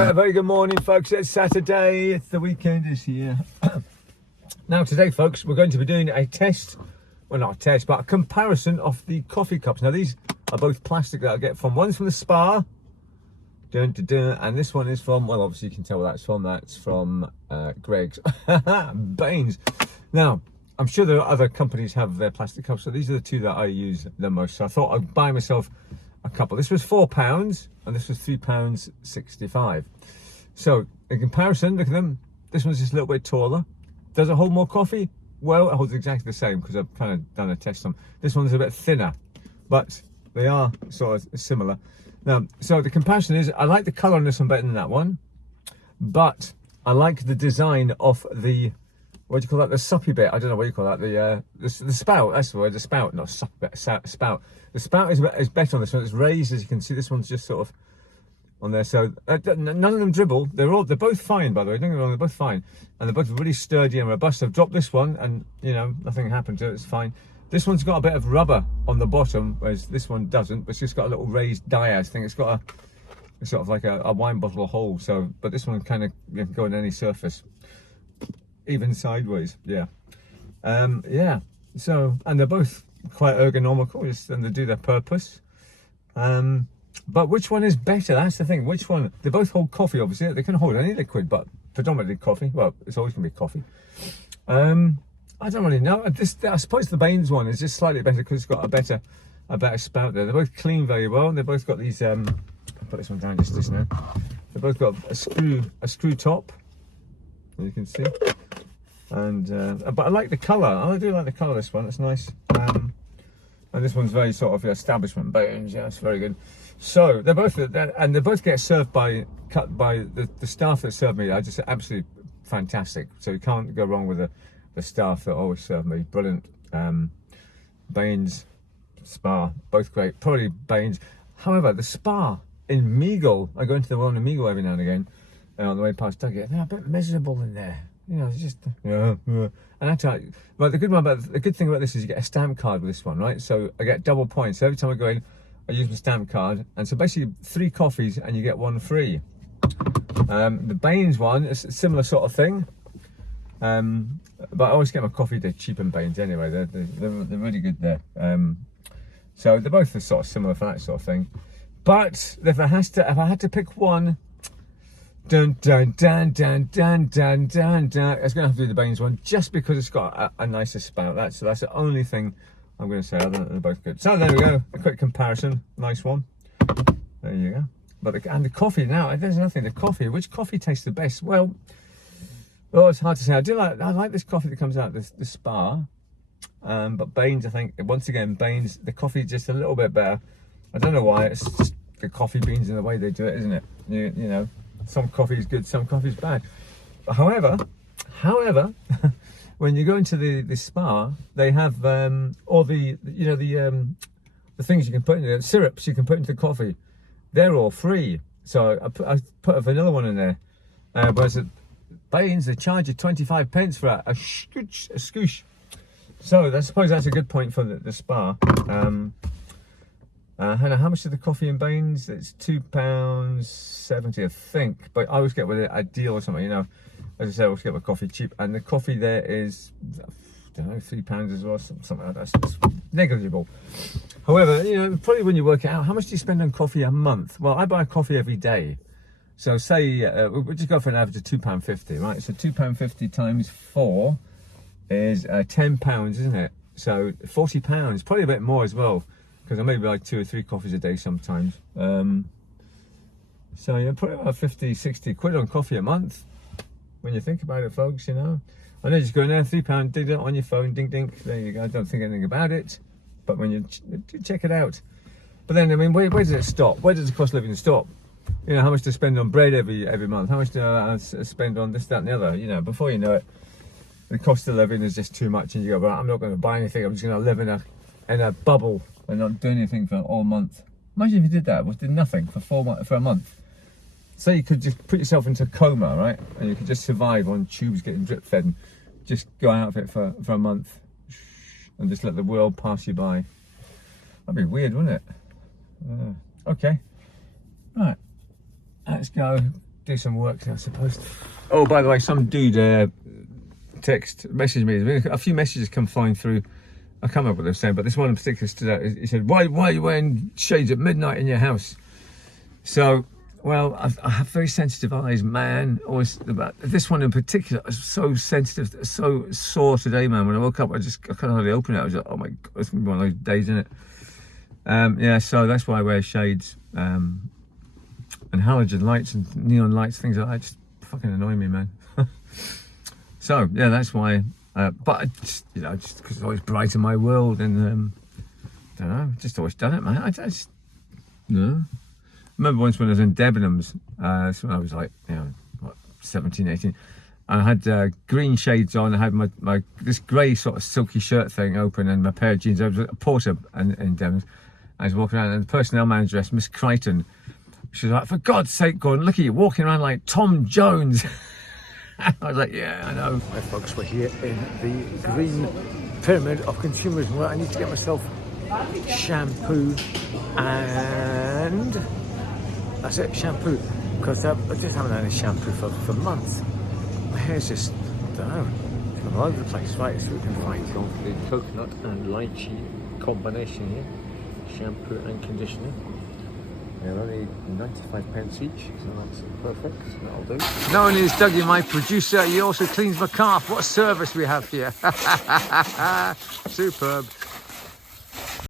A very good morning, folks. It's Saturday. It's the weekend is here. Now today, folks, we're going to be doing a test. Well, not a test, but a comparison of the coffee cups. Now these are both plastic that I get from. One's from the Spa. And this one is from, well, obviously you can tell what that's from. That's from Greg's. Baines. Now, I'm sure there are other companies have their plastic cups, so these are the two that I use the most. So I thought I'd buy myself a couple. This was £4 and this was £3.65. So in comparison, look at them. This one's just a little bit taller. Does it hold more coffee? Well, it holds exactly the same because I've kind of done a test on. This one's a bit thinner, but they are sort of similar. Now, so the comparison is, I like the colour on this one better than that one, but I like the design of the, what do you call that? The suppy bit. I don't know what you call that. The spout. That's the word. The spout, not suppy bit. Spout. The spout is better on this one. It's raised, as you can see. This one's just sort of on there. So none of them dribble. They're both fine, by the way. Don't get me wrong. They're both fine, and they're both really sturdy and robust. I've dropped this one, and you know nothing happened to it. It's fine. This one's got a bit of rubber on the bottom, whereas this one doesn't. But it's just got a little raised dias thing. It's got a sort of like a wine bottle hole. So, but this one kind of can go on any surface, even sideways. Yeah, yeah. So, and they're both quite ergonomical, and they do their purpose. But which one is better? That's the thing. Which one? They both hold coffee, obviously. They can hold any liquid, but predominantly coffee. Well, it's always going to be coffee. I don't really know. I suppose the Baines one is just slightly better because it's got a better spout there. They both clean very well. They both got these. I'll put this one down just now. They both got a screw top, as you can see. And but I like the colour. I do like the colour of this one. It's nice. And this one's very sort of establishment Baines. Yeah, it's very good. So they both get served cut by the staff that served me. I just absolutely fantastic. So you can't go wrong with the staff that always serve me. Brilliant. Baines, Spa, both great. Probably Baines. However, the Spa in Meagle, I go into the one in Meagle every now and again, and on the way past Dougie, they're a bit miserable in there. You know, it's just And actually, but the good thing about this is you get a stamp card with this one, right? So I get double points. So every time I go in, I use my stamp card, and so basically 3 coffees and you get 1 free. The Baines one is a similar sort of thing. But I always get my coffee. They're cheap in Baines anyway. They're really good there. So they're both sort of similar for that sort of thing. But if I had to pick one, it's going to have to be the Baines one, just because it's got a nicer spout. That's the only thing I'm going to say. Other than they're both good. So there we go. A quick comparison. Nice one. There you go. But the coffee now. There's nothing. The coffee. Which coffee tastes the best? Well, it's hard to say. I like this coffee that comes out the Spa, but Baines, I think once again Baines, the coffee is just a little bit better. I don't know why. It's just the coffee beans and the way they do it, isn't it? You know, some coffee is good, some coffee is bad. But however, when you go into the Spa, they have all the things you can put in there, syrups you can put into the coffee. They're all free. So I put a vanilla one in there, whereas at Baines, they charge you 25 pence for a scoosh. So I suppose that's a good point for the Spa. Hannah, how much is the coffee in Baines? It's £2.70, I think. But I always get with it a deal or something, you know. As I said, I always get my coffee cheap. And the coffee there is, I don't know, £3 as well, something like that. It's negligible. However, you know, probably when you work it out, how much do you spend on coffee a month? Well, I buy coffee every day. So say, we'll just go for an average of £2.50, right? So £2.50 times 4 is £10, isn't it? So £40, probably a bit more as well, because I maybe like 2 or 3 coffees a day sometimes. So yeah, probably about 50, 60 quid on coffee a month, when you think about it, folks, you know. I know, just go in there, £3, dig it on your phone, ding, ding, there you go. I don't think anything about it, but when you check it out. But then, I mean, where does it stop? Where does the cost of living stop? You know, how much to spend on bread every month? How much do I spend on this, that, and the other? You know, before you know it, the cost of living is just too much, and you go, well, I'm not going to buy anything. I'm just going to live in a bubble and not do anything for all month. Imagine if you did that, did nothing for a month. So you could just put yourself into a coma, right? And you could just survive on tubes getting drip fed and just go out of it for a month and just let the world pass you by. That'd be weird, wouldn't it? Okay. Right. Let's go do some work, I suppose. Oh, by the way, some dude messaged me. A few messages come flying through. I can't remember what they were saying, but this one in particular stood out. He said, why are you wearing shades at midnight in your house? So, well, I have very sensitive eyes, man. Always about this one in particular. I was so sensitive, so sore today, man. When I woke up, I couldn't hardly open it. I was like, oh my God, it's gonna be one of those days, isn't it? Yeah, so that's why I wear shades. And halogen lights and neon lights, things like that, just fucking annoy me, man. So yeah, that's why. But I just, just because it's always bright in my world, and don't know, just always done it, man. I just, no. I remember once when I was in Debenhams, so when I was like, 17, 18, I had green shades on. I had my this grey sort of silky shirt thing open, and my pair of jeans. I was a porter in Debenhams. I was walking around, and the personnel manager, Miss Crichton, she was like, for God's sake, Gordon, look at you walking around like Tom Jones. I was like, yeah, I know. Right, folks, we're here in the green pyramid of consumerism where I need to get myself shampoo and that's it, shampoo, because I just haven't had any shampoo for months. My hair's just, I don't know, it's all over the place. Right, let's see what we can find. Go for the coconut and lychee combination here, shampoo and conditioner. They're only 95 pence each, so that's perfect. That'll do. Not only is Dougie my producer, he also cleans my car. What a service we have here. Superb.